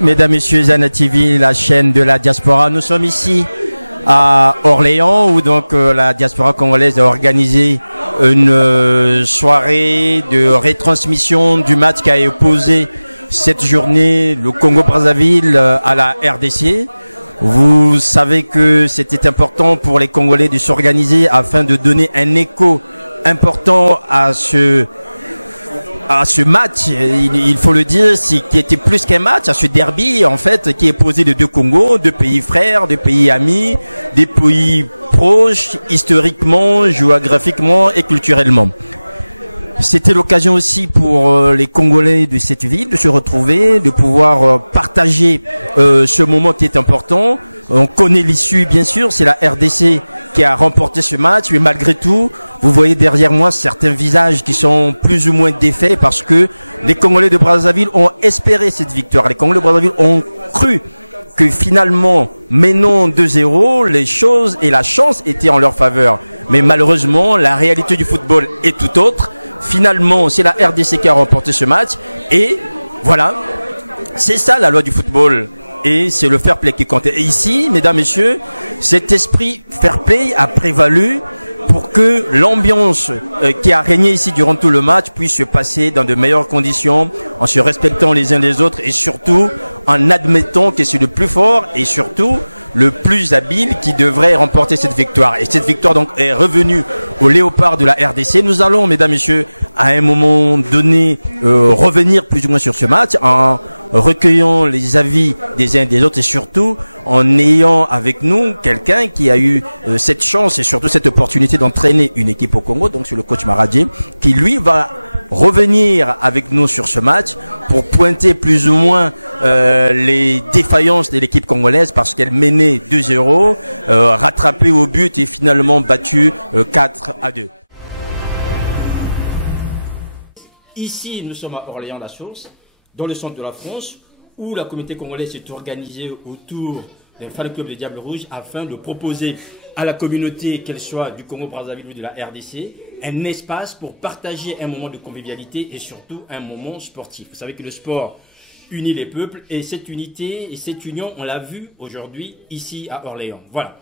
Mesdames, Messieurs, Zana TV, la chaîne de la diaspora. Nous sommes ici à Orléans où donc la diaspora congolaise a organisé une soirée de retransmission du match qui a opposé cette journée le Congo-Brazzaville à la RDC. Vous savez que c'était important pour les Congolais de s'organiser afin de donner un écho important à ce match, il faut le dire, qui était plus qu'un match, à ce derby en fait, qui est posé de deux Congos, deux pays frères, deux pays amis, des pays proches, historiquement, géographiquement et culturellement. C'était l'occasion aussi pour les Congolais de cette ville de se retrouver, de pouvoir partager ce moment qui est important. On connaît l'issue, bien sûr, c'est la RDC qui a remporté ce match, mais malgré tout, vous voyez derrière moi certains visages qui sont plus ou moins défaits parce que les Congolais de Brazzaville ont espéré cette victoire. Les Congolais de Brazzaville ont cru que finalement, menant 2-0, les choses et la chance étaient en leur faveur. Mais malheureusement, la réalité du football est tout autre. Finalement, c'est la RDC qui a remporté ce match. Et voilà, c'est ça la loi du football. Et c'est le fair play qui compte. Et ici, mesdames, messieurs, cet esprit fair play a prévalu pour que l'ambiance qui a régné ici durant tout le match puisse se passer dans de meilleures conditions, en se respectant les uns les autres et surtout en admettant que c'est le plus fort et surtout le plus habile qui devrait remporter cette victoire. Et cette victoire donc est revenue au léopard de la RDC. Nous allons, mesdames, messieurs, à un moment donné, revenir plus ou moins sur ce match en recueillant les avis des uns et des autres et surtout en ayant avec nous quelqu'un qui a eu cette chance et surtout cette opportunité d'entraîner une équipe au Congo, donc c'est le coach Maradje, qui lui va revenir avec nous sur ce match pour pointer plus ou moins les défaillances de l'équipe congolaise parce qu'elle menait 2-0, rattrapée au but et finalement battue 4-2. Ici, nous sommes à Orléans-la-Source, dans le centre de la France, où la communauté congolaise s'est organisée autour d'un fan club des Diables Rouges afin de proposer à la communauté, qu'elle soit du Congo-Brazzaville ou de la RDC, un espace pour partager un moment de convivialité et surtout un moment sportif. Vous savez que le sport unit les peuples et cette unité et cette union, on l'a vu aujourd'hui ici à Orléans. Voilà.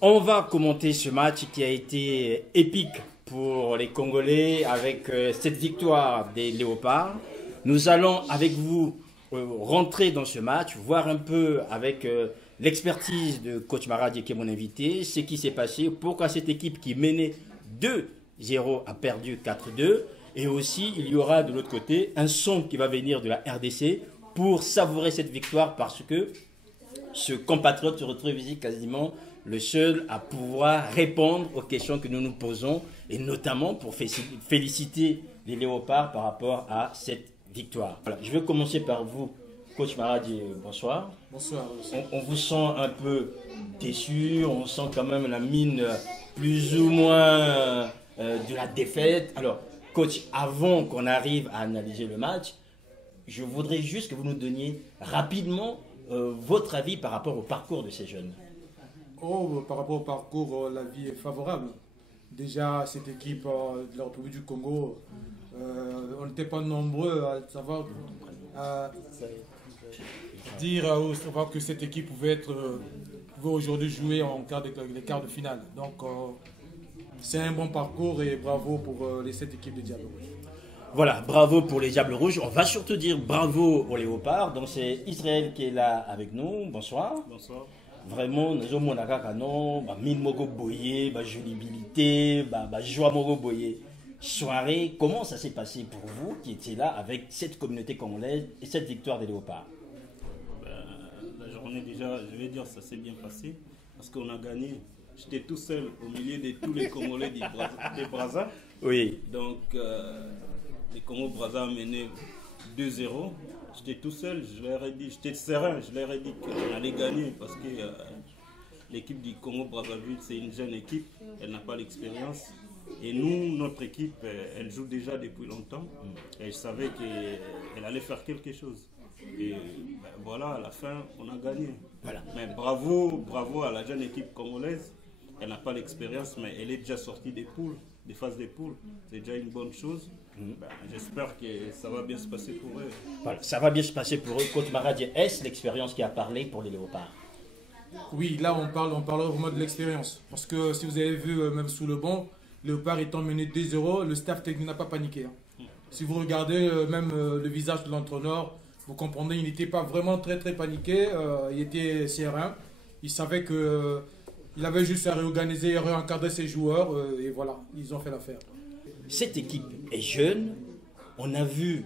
On va commenter ce match qui a été épique pour les Congolais avec cette victoire des Léopards. Nous allons avec vous rentrer dans ce match, voir un peu avec l'expertise de coach Maradje qui est mon invité, ce qui s'est passé, pourquoi cette équipe qui menait 2-0 a perdu 4-2. Et aussi, il y aura de l'autre côté un son qui va venir de la RDC pour savourer cette victoire parce que ce compatriote se retrouve ici quasiment le seul à pouvoir répondre aux questions que nous nous posons et notamment pour féliciter les Léopards par rapport à cette victoire. Voilà. Je vais commencer par vous, coach Maradje. Bonsoir. Bonsoir. On vous sent un peu déçu, on sent quand même la mine plus ou moins de la défaite. Alors, coach, avant qu'on arrive à analyser le match, je voudrais juste que vous nous donniez rapidement votre avis par rapport au parcours de ces jeunes. Par rapport au parcours, l'avis est favorable. Déjà, cette équipe de la République du Congo, on n'était pas nombreux à savoir savoir que cette équipe pouvait aujourd'hui jouer en les quarts de finale. Donc, c'est un bon parcours et bravo pour les 7 équipes des Diables Rouges. Voilà, bravo pour les Diables Rouges. On va surtout dire bravo aux Léopards. Donc, c'est Israël qui est là avec nous. Bonsoir. Bonsoir. Vraiment, nous avons mine mogo boye, jolibilité, joie mogo boye. Soirée, comment ça s'est passé pour vous qui étiez là avec cette communauté congolaise et cette victoire des Léopards? La journée déjà, je vais dire, ça s'est bien passé parce qu'on a gagné. J'étais tout seul au milieu de tous les Congolais des Brazza. Oui. Donc, les Congo-Brazza ont mené 2-0. J'étais tout seul, je leur ai dit, j'étais serein, je leur ai dit qu'on allait gagner parce que l'équipe du Congo-Brazzaville, c'est une jeune équipe, elle n'a pas l'expérience. Et nous, notre équipe, elle joue déjà depuis longtemps et je savais qu'elle allait faire quelque chose. Et voilà, à la fin, on a gagné. Voilà. Mais bravo à la jeune équipe congolaise. Elle n'a pas l'expérience, mais elle est déjà sortie des poules, des phases des poules. C'est déjà une bonne chose. J'espère que ça va bien se passer pour eux. Voilà, ça va bien se passer pour eux. Coach Maradie, est-ce l'expérience qui a parlé pour les Léopards? Oui, là on parle vraiment de l'expérience. Parce que si vous avez vu, même sous le banc, Léopard étant mené 2-0, le staff technique n'a pas paniqué. Si vous regardez même le visage de l'entraîneur, vous comprenez, il n'était pas vraiment très paniqué. Il était serein. Il savait que il avait juste à réorganiser, à réencadrer ses joueurs. Et voilà, ils ont fait l'affaire. Cette équipe est jeune. On a vu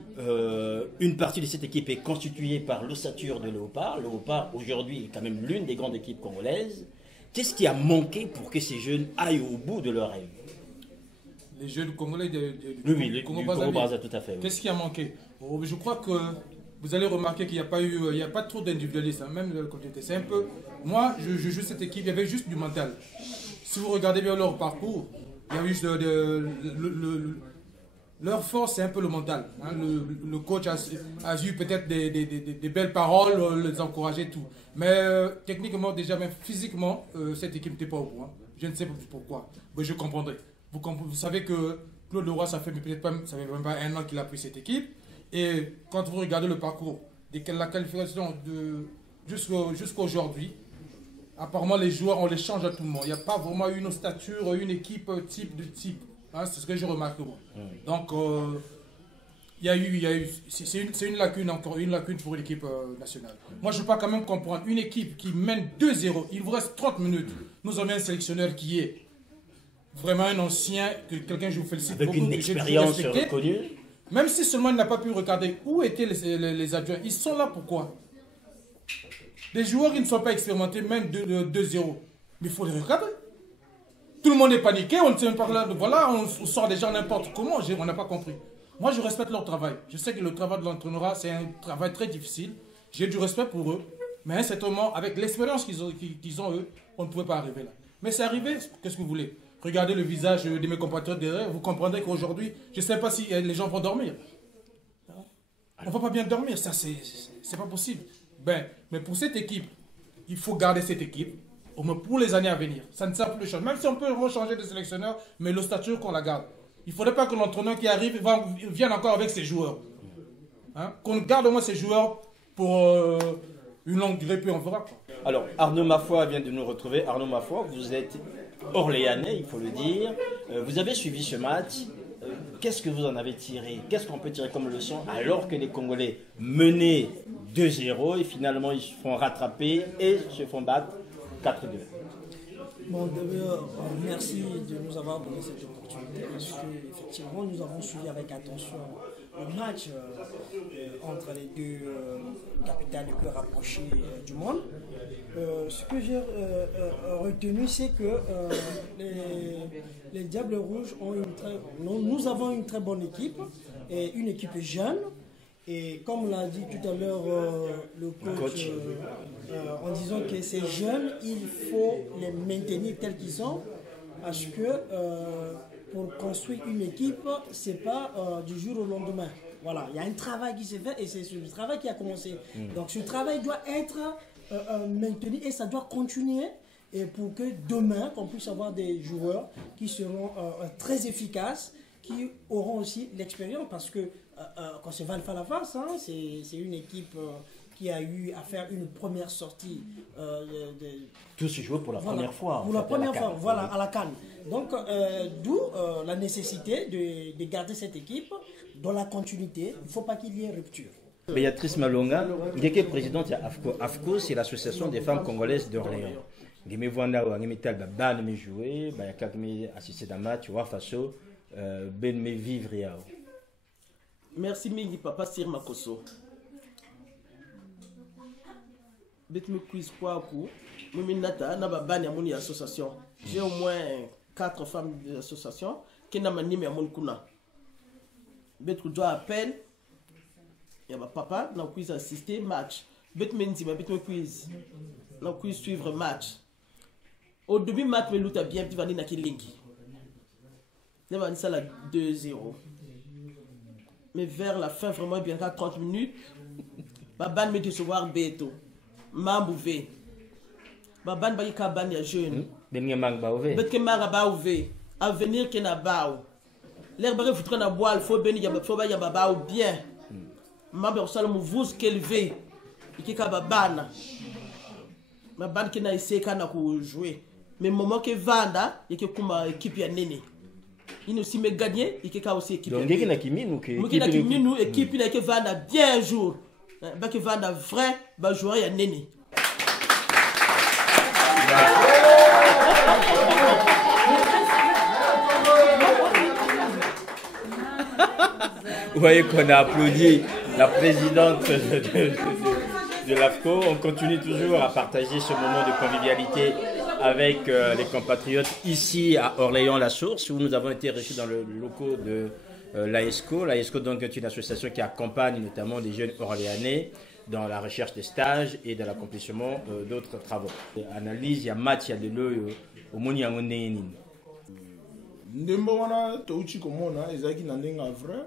une partie de cette équipe est constituée par l'ossature de Léopard. Léopard, aujourd'hui, est quand même l'une des grandes équipes congolaises. Qu'est-ce qui a manqué pour que ces jeunes aillent au bout de leur rêve? Les jeunes congolais du Congo-Brazza, tout à fait. Oui. Qu'est-ce qui a manqué? Je crois que vous allez remarquer qu'il n'y a pas trop d'individualisme, même de la communauté. C'est un peu. Moi, je joue cette équipe, il y avait juste du mental. Si vous regardez bien leur parcours, il y a juste leur force, c'est un peu le mental. Hein. Le coach a vu peut-être des belles paroles, les encourager et tout. Mais techniquement, déjà, même physiquement, cette équipe n'était pas au point. Je ne sais pas pourquoi. Mais je comprendrai. Vous savez que Claude Leroy, ça fait peut-être pas, ça fait même pas un an qu'il a pris cette équipe. Et quand vous regardez le parcours de la qualification jusqu'à aujourd'hui, apparemment les joueurs, on les change à tout le monde. Il n'y a pas vraiment une stature, une équipe type de type. Hein, c'est ce que je remarque. Donc, c'est une lacune, encore une lacune pour l'équipe nationale. Moi, je ne peux pas quand même comprendre une équipe qui mène 2-0, il vous reste 30 minutes. Nous avons un sélectionneur qui est vraiment un ancien, quelqu'un, je vous félicite. Avec une expérience reconnue. Même si seulement il n'a pas pu regarder où étaient les adjoints, ils sont là pourquoi? Des joueurs qui ne sont pas expérimentés, même 2-0. Mais il faut les regarder. Tout le monde est paniqué, on ne tient pas là. Voilà, on sort des gens n'importe comment, on n'a pas compris. Moi, je respecte leur travail. Je sais que le travail de l'entraîneur, c'est un travail très difficile. J'ai du respect pour eux. Mais à un certain moment, avec l'expérience qu'ils ont, eux, on ne pouvait pas arriver là. Mais c'est arrivé, qu'est-ce que vous voulez? Regardez le visage de mes compatriotes derrière, vous comprendrez qu'aujourd'hui, je ne sais pas si les gens vont dormir. On ne va pas bien dormir, ça c'est pas possible. Mais pour cette équipe, il faut garder cette équipe, au moins pour les années à venir. Ça ne sert plus de changer. Même si on peut changer de sélectionneur, mais le statut qu'on la garde. Il ne faudrait pas que l'entraîneur qui arrive vienne encore avec ses joueurs. Hein? Qu'on garde au moins ses joueurs pour une longue durée, puis on verra. Alors, Arnaud Mafoy vient de nous retrouver. Arnaud Mafoy, vous êtes Orléanais, il faut le dire. Vous avez suivi ce match. Qu'est-ce que vous en avez tiré? Qu'est-ce qu'on peut tirer comme leçon alors que les Congolais menaient 2-0 et finalement ils se font rattraper et se font battre 4-2? Bon, d'abord, merci de nous avoir donné cette opportunité parce qu'effectivement, nous avons suivi avec attention le match entre les deux capitales les plus rapprochées du monde. Ce que j'ai retenu, c'est que les Diables Rouges ont nous avons une très bonne équipe, et une équipe jeune. Et comme l'a dit tout à l'heure le coach, en disant que ces jeunes, il faut les maintenir tels qu'ils sont, parce que pour construire une équipe, ce n'est pas du jour au lendemain. Voilà, il y a un travail qui s'est fait et c'est ce travail qui a commencé. Donc ce travail doit être maintenu et ça doit continuer. Et pour que demain, qu'on puisse avoir des joueurs qui seront très efficaces, qui auront aussi l'expérience, parce que quand c'est Val Falafas, hein, c'est une équipe qui a eu à faire une première sortie. Tout se joue pour la première fois. Pour la première fois, voilà, à la CAN. Donc, d'où la nécessité de garder cette équipe dans la continuité. Il ne faut pas qu'il y ait rupture. Béatrice Malonga, il est présidente de AFCO. AFCO, c'est l'association des femmes congolaises d'Orléans. Je me vois là, je me tel ban me jouer, il y a quelques assisté à un match, tu vois, façon, ben me vivre yao. Merci mingi papa Sir Makoso. Bet me quiz quoi coup. Muminata na ba ban ya mon association. J'ai au moins 4 femmes de l'association qui n'a manimé à mon kuna. Bet ku doit appel. Ya ba papa na quiz assister match. Bet me ndima bet me quiz. Na quiz suivre match. Au début match me luta bien petit vani na kilingi. Ne va ça la 2-0. Mais vers la fin, vraiment bien, 30 minutes, Baban me décevoir Beto. Mambouvé. Baban ba yika ban ya jeune. Ben mang ba ouvé. Bet ke mara ba ouvé. Avenir ke na bao. L'herbe foutra na bois, il faut bénir, il faut bien. Bien. Ma belle, ça me vous qu'élevé. Et qui kababana. Ma bande qui n'a essayé qu'à jouer. Mais moment que vanda, il y a comme équipe ya nene. Il nous aussi me gagner, il y a aussi équipe ya nene. Donc, il y a qui mine ou qui nous équipe il y a vanda bien un jour. Bah que vanda vrai, bah jouer ya nene. Vous voyez qu'on a applaudi la présidente de l'AFCO. On continue toujours à partager ce moment de convivialité avec les compatriotes ici à Orléans-la-Source, où nous avons été reçus dans le locaux de l'AESCO. L'AESCO donc est une association qui accompagne notamment des jeunes orléanais dans la recherche de stages et dans l'accomplissement d'autres travaux. Analyse, il y a match, il y a de l'œil au moni à monnaie. Ndembo wana touchi komona ezaki na ndenga vrai.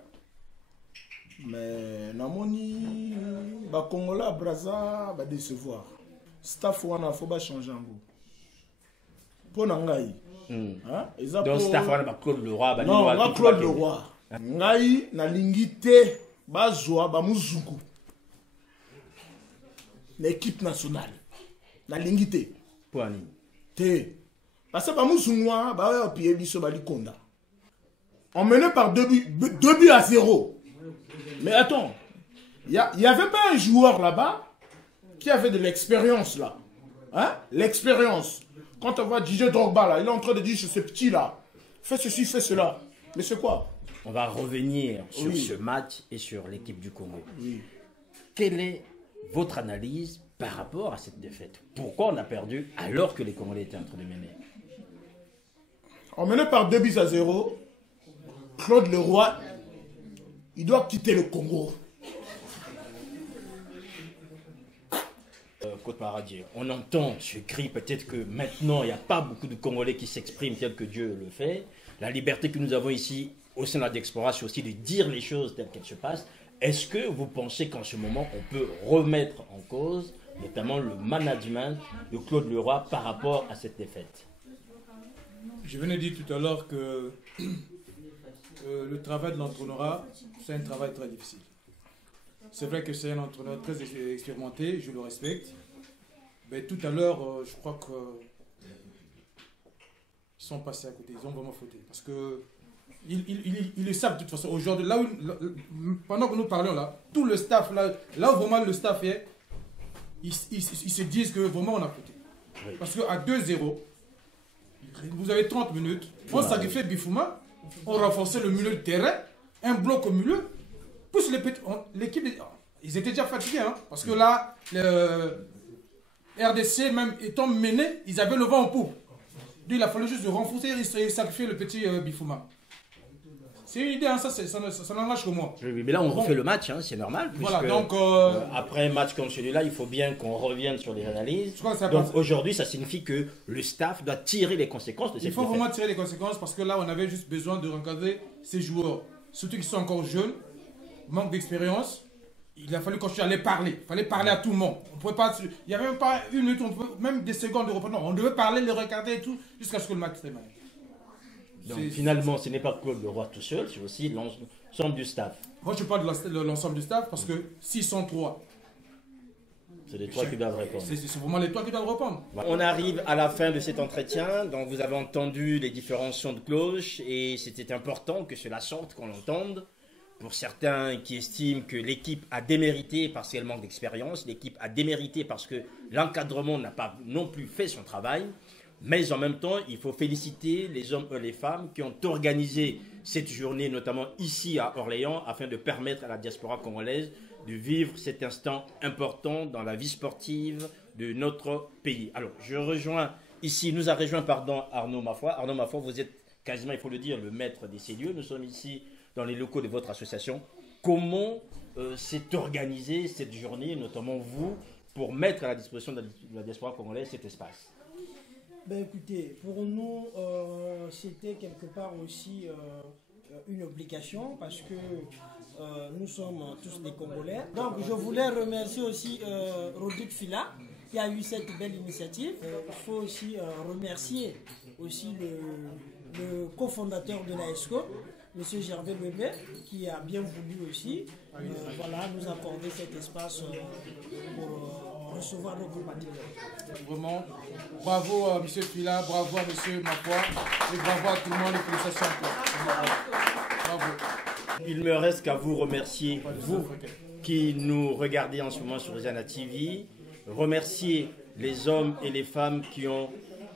Mais namoni ba Congolais à Brazza ba décevoir. Staff wana faut ba changer ngo. Po na ngai. Hein? Donc staff wana ba Claude Leroy ba non, ba Claude Leroy. Ngai na lingité ba zoa ba muzungu. L'équipe nationale. Na lingité. Pour ani. Te. Parce que ba muzungu ba pied biso ba likonda. On menait par 2 buts à 0. Mais attends, il y avait pas un joueur là-bas qui avait de l'expérience là. Hein? L'expérience. Quand on voit DJ Drogba là, il est en train de dire, ce petit là, fais ceci, fais cela. Mais c'est quoi? On va revenir sur ce match et sur l'équipe du Congo. Oui. Quelle est votre analyse par rapport à cette défaite? Pourquoi on a perdu alors que les Congolais étaient en train de mener? On menait par 2 buts à 0. Claude Leroy, il doit quitter le Congo. Côte Paradis, on entend ce cri, peut-être que maintenant il n'y a pas beaucoup de Congolais qui s'expriment tel que Dieu le fait. La liberté que nous avons ici au sein de la diaspora, c'est aussi de dire les choses telles qu'elles se passent. Est-ce que vous pensez qu'en ce moment on peut remettre en cause notamment le management de Claude Leroy par rapport à cette défaite? Je venais de dire tout à l'heure que le travail de l'entraîneur, c'est un travail très difficile. C'est vrai que c'est un entraîneur très expérimenté, je le respecte. Mais tout à l'heure, je crois qu'ils sont passés à côté, ils ont vraiment fauté. Parce que ils le savent de toute façon. Aujourd'hui, là pendant que nous parlons là, tout le staff, là où vraiment le staff est, ils se disent que vraiment on a fauté. Oui. Parce qu'à 2-0, vous avez 30 minutes, on sacrifiait Bifouma. On renforçait le milieu de terrain, un bloc au milieu, plus l'équipe, ils étaient déjà fatigués, hein, parce que là, le RDC, même étant mené, ils avaient le vent en poupe. Donc il a fallu juste renforcer et sacrifier le petit Bifouma. C'est une idée, hein, ça n'en marche que moi. Oui, mais là on refait le match, hein, c'est normal, puisque voilà, donc, après un match comme celui-là, il faut bien qu'on revienne sur les analyses. Donc aujourd'hui, ça signifie que le staff doit tirer les conséquences de cette défaite. Il faut vraiment tirer les conséquences parce que là, on avait juste besoin de regarder ces joueurs, surtout qu'ils sont encore jeunes, manque d'expérience. Il a fallu continuer à les parler. Il fallait parler à tout le monde. On pouvait pas, il n'y avait même pas une minute, même des secondes de repreneur. On devait parler, les regarder et tout, jusqu'à ce que le match s'émane. Donc finalement, ce n'est pas Claude Leroy tout seul, c'est aussi l'ensemble du staff. Moi, je parle de l'ensemble du staff parce que s'ils sont 3, c'est les 3 qui doivent répondre. C'est vraiment les 3 qui doivent répondre. On arrive à la fin de cet entretien. Donc vous avez entendu les différents sons de cloche et c'était important que cela sorte, qu'on l'entende. Pour certains qui estiment que l'équipe a démérité parce qu'elle manque d'expérience, l'équipe a démérité parce que l'encadrement n'a pas non plus fait son travail. Mais en même temps, il faut féliciter les hommes et les femmes qui ont organisé cette journée, notamment ici à Orléans, afin de permettre à la diaspora congolaise de vivre cet instant important dans la vie sportive de notre pays. Alors, nous a rejoint Arnaud Mafoy. Arnaud Mafoy, vous êtes quasiment, il faut le dire, le maître de ces lieux. Nous sommes ici dans les locaux de votre association. Comment s'est organisée cette journée, notamment vous, pour mettre à la disposition de la diaspora congolaise cet espace? Ben écoutez, pour nous, c'était quelque part aussi une obligation parce que nous sommes tous des Congolais. Donc je voulais remercier aussi Rodrigue Fila qui a eu cette belle initiative. Il faut aussi remercier aussi le cofondateur de l'AESCO M. Gervais Louébé, qui a bien voulu aussi voilà, nous accorder cet espace pour recevoir nos compatriotes. Vraiment, bravo à M. Fila, bravo à M. Mapois et bravo à tout le monde pour cette bravo. Il me reste qu'à vous remercier, vous qui nous regardez en ce moment sur Zana TV, remercier les hommes et les femmes qui ont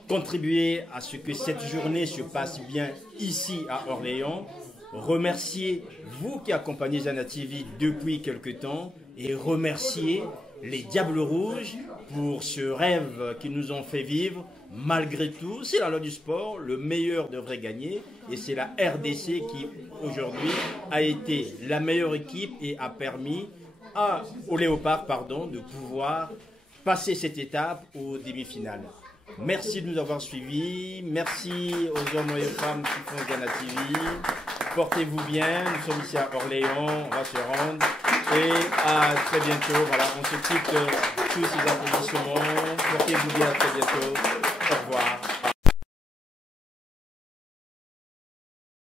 contribué à ce que cette journée se passe bien ici à Orléans, remercier vous qui accompagnez Zana TV depuis quelque temps et remercier les Diables Rouges pour ce rêve qu'ils nous ont fait vivre. Malgré tout, c'est la loi du sport, le meilleur devrait gagner et c'est la RDC qui aujourd'hui a été la meilleure équipe et a permis aux Léopards de pouvoir passer cette étape aux demi-finales. Merci de nous avoir suivis, merci aux hommes et aux femmes qui font Zana TV. Portez-vous bien, nous sommes ici à Orléans, on va se rendre et à très bientôt. Voilà, on se quitte tous ces applaudissements. Portez-vous bien, à très bientôt.